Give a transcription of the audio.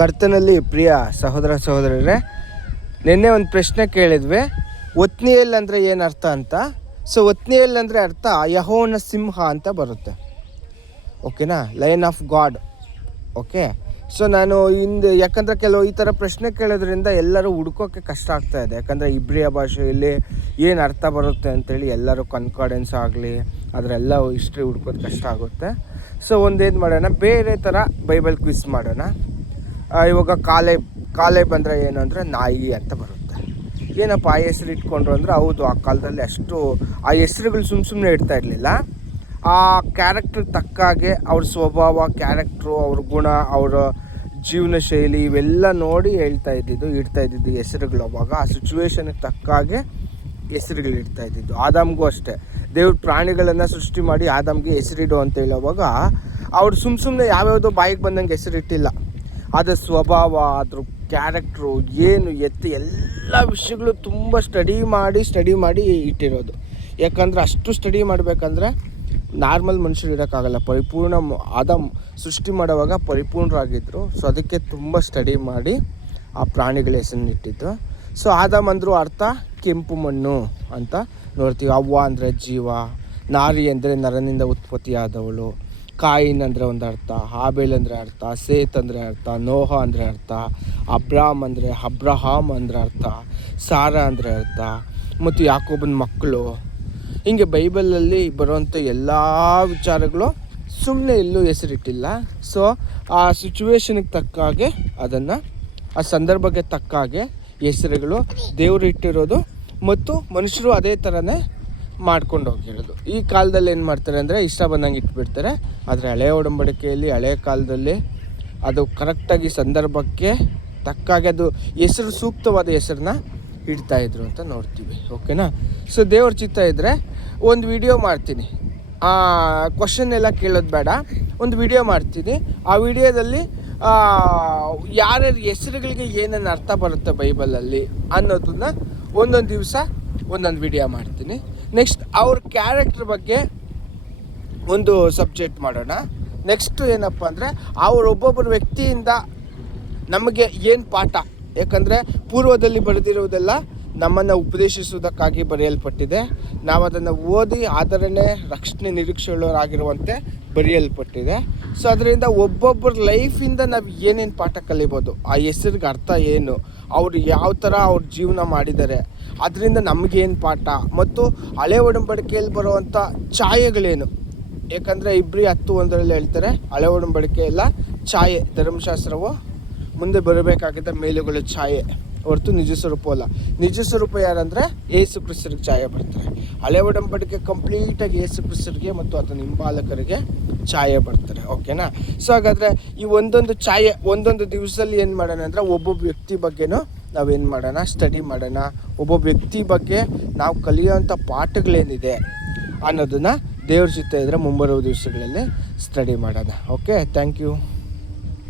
ಕರ್ತನಲ್ಲಿ ಪ್ರಿಯ ಸಹೋದರ ಸಹೋದರರೇ, ನಿನ್ನೆ ಒಂದು ಪ್ರಶ್ನೆ ಕೇಳಿದ್ವಿ. ಒತ್ನಿಯಲ್ ಅಂದರೆ ಏನು ಅರ್ಥ ಅಂತ? ಸೊ ಒತ್ನಿಯಲ್ ಅಂದರೆ ಅರ್ಥ ಯಹೋನ ಸಿಂಹ ಅಂತ ಬರುತ್ತೆ. ಓಕೆನಾ line of God okay so ನಾನು ಹಿಂದೆ, ಯಾಕಂದರೆ ಕೆಲವು ಈ ಥರ ಪ್ರಶ್ನೆ ಕೇಳೋದ್ರಿಂದ ಎಲ್ಲರೂ ಹುಡ್ಕೋಕ್ಕೆ ಕಷ್ಟ ಆಗ್ತಾ ಇದೆ. ಯಾಕಂದರೆ ಇಬ್ರಿಯ ಭಾಷೆಯಲ್ಲಿ ಏನು ಅರ್ಥ ಬರುತ್ತೆ ಅಂತೇಳಿ ಎಲ್ಲರೂ ಕನ್ಕಾಡೆನ್ಸ್ ಆಗಲಿ, ಅದರೆಲ್ಲ ಹಿಸ್ಟ್ರಿ ಹುಡ್ಕೋದು ಕಷ್ಟ ಆಗುತ್ತೆ. ಸೊ ಒಂದೇನು ಮಾಡೋಣ? ಬೇರೆ ಥರ ಬೈಬಲ್ ಕ್ವಿಸ್ ಮಾಡೋಣ. ಇವಾಗ ಕಾಲೆ ಕಾಲೆ ಬಂದರೆ ಏನು ಅಂದರೆ ನಾಯಿ ಅಂತ ಬರುತ್ತೆ. ಏನಪ್ಪ, ಆ ಹೆಸರು ಇಟ್ಕೊಂಡ್ರು ಅಂದರೆ ಹೌದು, ಆ ಕಾಲದಲ್ಲಿ ಅಷ್ಟು ಆ ಹೆಸರುಗಳು ಸುಮ್ಮ ಸುಮ್ಮನೆ ಇಡ್ತಾ ಇರಲಿಲ್ಲ. ಆ ಕ್ಯಾರೆಕ್ಟರ್ ತಕ್ಕಾಗೆ ಅವ್ರ ಸ್ವಭಾವ ಕ್ಯಾರೆಕ್ಟ್ರು ಅವ್ರ ಗುಣ, ಅವರ ಜೀವನ ಶೈಲಿ ಇವೆಲ್ಲ ನೋಡಿ ಹೇಳ್ತಾ ಇದ್ದಿದ್ದು, ಇಡ್ತಾ ಇದ್ದಿದ್ದು ಹೆಸರುಗಳು ಅವಾಗ. ಆ ಸಿಚುವೇಶನ್ಗೆ ತಕ್ಕಾಗೆ ಹೆಸರುಗಳು ಇಡ್ತಾ ಇದ್ದಿದ್ದು. ಆದಾಮ್ಗೂ ಅಷ್ಟೇ. ದೇವ್ರ ಪ್ರಾಣಿಗಳನ್ನು ಸೃಷ್ಟಿ ಮಾಡಿ ಆದಾಮ್ಗೆ ಹೆಸರಿಡು ಅಂತ ಹೇಳುವಾಗ ಅವ್ರು ಸುಮ್ಮ ಸುಮ್ಮನೆ ಯಾವ್ಯಾವುದೋ ಬಾಯಿಗೆ ಬಂದಂಗೆ ಹೆಸರಿಟ್ಟಿಲ್ಲ ಅದ್ರ ಸ್ವಭಾವ, ಅದ್ರ ಕ್ಯಾರೆಕ್ಟ್ರು ಏನು, ಎತ್ತು, ಎಲ್ಲ ವಿಷಯಗಳು ತುಂಬ ಸ್ಟಡಿ ಮಾಡಿ ಸ್ಟಡಿ ಮಾಡಿ ಇಟ್ಟಿರೋದು. ಯಾಕಂದರೆ ಅಷ್ಟು ಸ್ಟಡಿ ಮಾಡಬೇಕಂದ್ರೆ ನಾರ್ಮಲ್ ಮನುಷ್ಯರು ಇರೋಕ್ಕಾಗಲ್ಲ. ಪರಿಪೂರ್ಣ ಆದಮ್ ಸೃಷ್ಟಿ ಮಾಡುವಾಗ ಪರಿಪೂರ್ಣರಾಗಿದ್ದರು ಸೊ ಅದಕ್ಕೆ ತುಂಬ ಸ್ಟಡಿ ಮಾಡಿ ಆ ಪ್ರಾಣಿಗಳ ಹೆಸರನ್ನ ಇಟ್ಟಿದ್ದು. ಸೊ ಆದಮ್ ಅಂದರೂ ಅರ್ಥ ಕೆಂಪು ಮಣ್ಣು ಅಂತ ನೋಡ್ತೀವಿ. ಅವ್ವ ಅಂದರೆ ಜೀವ, ನಾರಿ ಅಂದರೆ ನರನಿಂದ ಉತ್ಪತ್ತಿಯಾದವಳು. ಕಾಯಿನ್ ಅಂದರೆ ಒಂದು ಅರ್ಥ, ಹಾಬೇಲ್ ಅಂದರೆ ಅರ್ಥ, ಸೇತ್ ಅಂದರೆ ಅರ್ಥ, ನೋಹ ಅಂದರೆ ಅರ್ಥ ಅಬ್ರಾಮ್ ಅಂದರೆ ಅಬ್ರಹಾಮ್ ಅಂದರೆ ಅರ್ಥ, ಸಾರ ಅಂದರೆ ಅರ್ಥ, ಮತ್ತು ಯಾಕೋಬನ ಮಕ್ಕಳು. ಹಿಂಗೆ ಬೈಬಲಲ್ಲಿ ಬರುವಂಥ ಎಲ್ಲ ವಿಚಾರಗಳು ಸುಮ್ಮನೆ ಎಲ್ಲೂ ಹೆಸರಿಟ್ಟಿಲ್ಲ. ಸೊ ಆ ಸಿಚುವೇಶನ್ಗೆ ತಕ್ಕ ಹಾಗೆ ಅದನ್ನು, ಆ ಸಂದರ್ಭಕ್ಕೆ ತಕ್ಕ ಹಾಗೆ ಹೆಸರುಗಳು ದೇವರು ಇಟ್ಟಿರೋದು. ಮತ್ತು ಮನುಷ್ಯರು ಅದೇ ಥರನೇ ಮಾಡ್ಕೊಂಡು ಹೋಗಿರೋದು ಈ ಕಾಲದಲ್ಲಿ ಏನು ಮಾಡ್ತಾರೆ ಅಂದರೆ ಇಷ್ಟ ಬಂದಂಗೆ ಇಟ್ಬಿಡ್ತಾರೆ. ಆದರೆ ಹಳೆಯ ಒಡಂಬಡಿಕೆಯಲ್ಲಿ ಹಳೆಯ ಕಾಲದಲ್ಲಿ ಅದು ಕರೆಕ್ಟಾಗಿ ಸಂದರ್ಭಕ್ಕೆ ತಕ್ಕಾಗಿ ಅದು ಹೆಸರು, ಸೂಕ್ತವಾದ ಹೆಸರನ್ನ ಇಡ್ತಾ ಇದ್ರು ಅಂತ ನೋಡ್ತೀವಿ. ಓಕೆನಾ? ಸೊ ದೇವ್ರ ಚಿತ್ತ ಇದ್ದರೆ ಒಂದು ವಿಡಿಯೋ ಮಾಡ್ತೀನಿ. ಆ ಕ್ವಶನ್ ಎಲ್ಲ ಕೇಳೋದು ಬೇಡ. ಒಂದು ವಿಡಿಯೋ ಮಾಡ್ತೀನಿ. ಆ ವಿಡಿಯೋದಲ್ಲಿ ಯಾರ್ಯಾರ ಹೆಸರುಗಳಿಗೆ ಏನೇನು ಅರ್ಥ ಬರುತ್ತೆ ಬೈಬಲಲ್ಲಿ ಅನ್ನೋದನ್ನ ಒಂದೊಂದು ದಿವಸ ಒಂದೊಂದು ವಿಡಿಯೋ ಮಾಡ್ತೀನಿ. ನೆಕ್ಸ್ಟ್ ಅವ್ರ ಕ್ಯಾರೆಕ್ಟ್ರ್ ಬಗ್ಗೆ ಒಂದು ಸಬ್ಜೆಕ್ಟ್ ಮಾಡೋಣ. ನೆಕ್ಸ್ಟ್ ಏನಪ್ಪ ಅಂದರೆ, ಅವ್ರ ಒಬ್ಬೊಬ್ಬರ ವ್ಯಕ್ತಿಯಿಂದ ನಮಗೆ ಏನು ಪಾಠ? ಯಾಕಂದರೆ ಪೂರ್ವದಲ್ಲಿ ಬರೆದಿರುವುದೆಲ್ಲ ನಮ್ಮನ್ನು ಉಪದೇಶಿಸುವುದಕ್ಕಾಗಿ ಬರೆಯಲ್ಪಟ್ಟಿದೆ. ನಾವು ಅದನ್ನು ಓದಿ ಆದರಣೆ, ರಕ್ಷಣೆ ನಿರೀಕ್ಷೆಗಳವರಾಗಿರುವಂತೆ ಬರೆಯಲ್ಪಟ್ಟಿದೆ. ಸೊ ಅದರಿಂದ ಒಬ್ಬೊಬ್ಬರ ಲೈಫಿಂದ ನಾವು ಏನೇನು ಪಾಠ ಕಲಿಬೋದು? ಆ ಹೆಸರಿಗೆ ಅರ್ಥ ಏನು? ಅವರು ಯಾವ ಥರ ಅವ್ರ ಜೀವನ ಮಾಡಿದ್ದಾರೆ? ಅದರಿಂದ ನಮಗೇನು ಪಾಠ? ಮತ್ತು ಹಳೆ ಒಡಂಬಡಿಕೆಯಲ್ಲಿ ಬರುವಂಥ ಛಾಯೆಗಳೇನು? ಏಕೆಂದರೆ ಇಬ್ಬರಿ ಹತ್ತು ಒಂದರಲ್ಲಿ ಹೇಳ್ತಾರೆ, ಹಳೆ ಒಡಂಬಡಿಕೆ ಎಲ್ಲ ಛಾಯೆ, ಧರ್ಮಶಾಸ್ತ್ರವು ಮುಂದೆ ಬರಬೇಕಾಗಿದ್ದ ಮೇಲುಗಳು ಛಾಯೆ. ಹೊರತು ನಿಜ ಸ್ವರೂಪ ಅಲ್ಲ. ನಿಜ ಸ್ವರೂಪ ಯಾರಂದರೆ ಏಸು ಕ್ರಿಸ್ತರಿಗೆ ಛಾಯೆ ಬರ್ತಾರೆ. ಹಳೆ ಒಡಂಬಡಿಕೆ ಕಂಪ್ಲೀಟಾಗಿ ಏಸು ಕ್ರಿಸ್ತರಿಗೆ ಮತ್ತು ಆತನ ಹಿಂಬಾಲಕರಿಗೆ ಛಾಯೆ ಬರ್ತಾರೆ. ಓಕೆನಾ? ಸೊ ಹಾಗಾದರೆ ಈ ಒಂದೊಂದು ಛಾಯೆ ಒಂದೊಂದು ದಿವಸದಲ್ಲಿ ಏನು ಮಾಡೋಣ ಅಂದರೆ ಒಬ್ಬೊಬ್ಬ ವ್ಯಕ್ತಿ ಬಗ್ಗೆನೂ ನಾವೇನು ಮಾಡೋಣ ಸ್ಟಡಿ ಮಾಡೋಣ, ಒಬ್ಬ ವ್ಯಕ್ತಿ ಬಗ್ಗೆ ನಾವು ಕಲಿಯೋಂಥ ಪಾಠಗಳೇನಿದೆ ಅನ್ನೋದನ್ನು ದೇವ್ರ ಜೊತೆ ಇದ್ದರೆ ಮುಂಬರುವ ದಿವಸಗಳಲ್ಲಿ ಸ್ಟಡಿ ಮಾಡೋಣ. Okay thank you